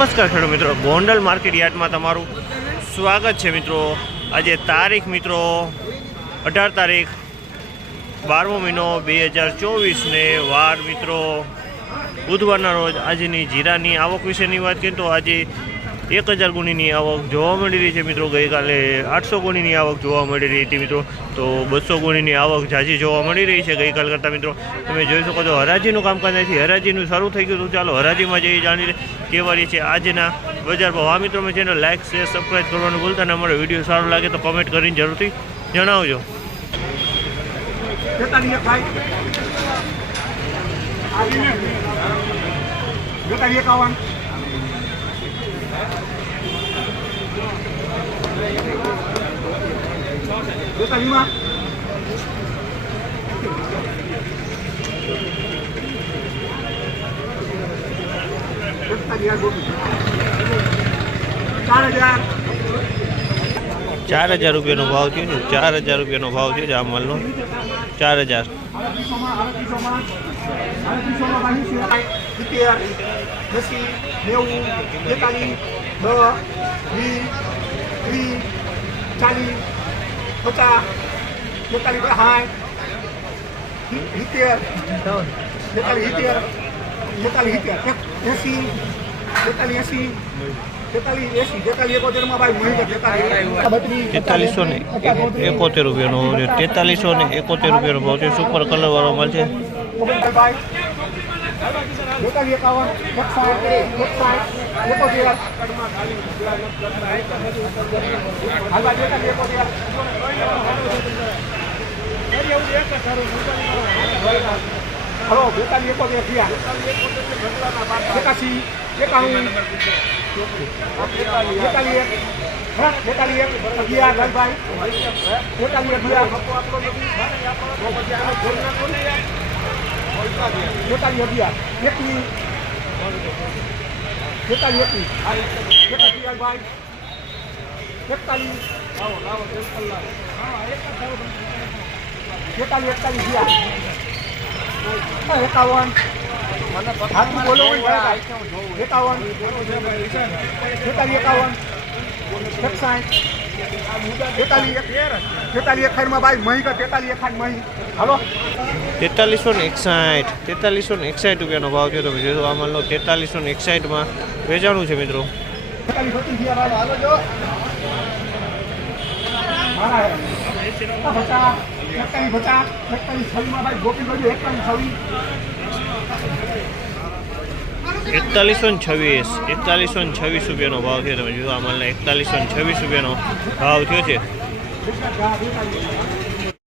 નમસ્કાર ખેડૂત મિત્રો, ગોંડલ માર્કેટ યાર્ડમાં તમારું સ્વાગત છે મિત્રો। આજે તારીખ મિત્રો 18 તારીખ 12મો મહિનો 2024 ને વાર મિત્રો બુધવારના રોજ આજની જીરાની આવક વિશેની વાત કરીએ તો આજે 1000 ગુણીની આવક જોવા મળી રહી છે મિત્રો। ગઈકાલે 800 ગુણીની આવક જોવા મળી રહી હતી મિત્રો, તો 200 ગુણીની આવક ઝાઝી જોવા મળી રહી છે ગઈકાલ કરતાં મિત્રો। તમે જોઈ શકો છો હરાજીનું કામકાજ નથી, હરાજીનું શરૂ થઈ ગયું, તો ચાલો હરાજીમાં જઈ જાણી કેવા રહી છે આજના બજાર ભાવ। આ મિત્રો મેં ચેનલ લાઇક શેર સબસ્ક્રાઈબ કરવાનું ભૂલતા ને, અમારો વિડીયો સારો લાગે તો કમેન્ટ કરીને જરૂરથી જણાવજો। ચાર હજાર રૂપિયાનો ભાવ છે ને, 4000 રૂપિયાનો ભાવ છે આ માલનો। 4000 4371 રૂપિયાનો 4371 ભાવ છે। સુપર કલર વાળો માલ છે। હલો 42 રૂપિયાનો ભાવ છે। તમે જોશો આ માલનો 4361 વેચાણું છે મિત્રો। ₹4126 રૂપિયાનો ભાવ છે। તમે જોશો આ માલના 4126 રૂપિયાનો ભાવ થયો છે।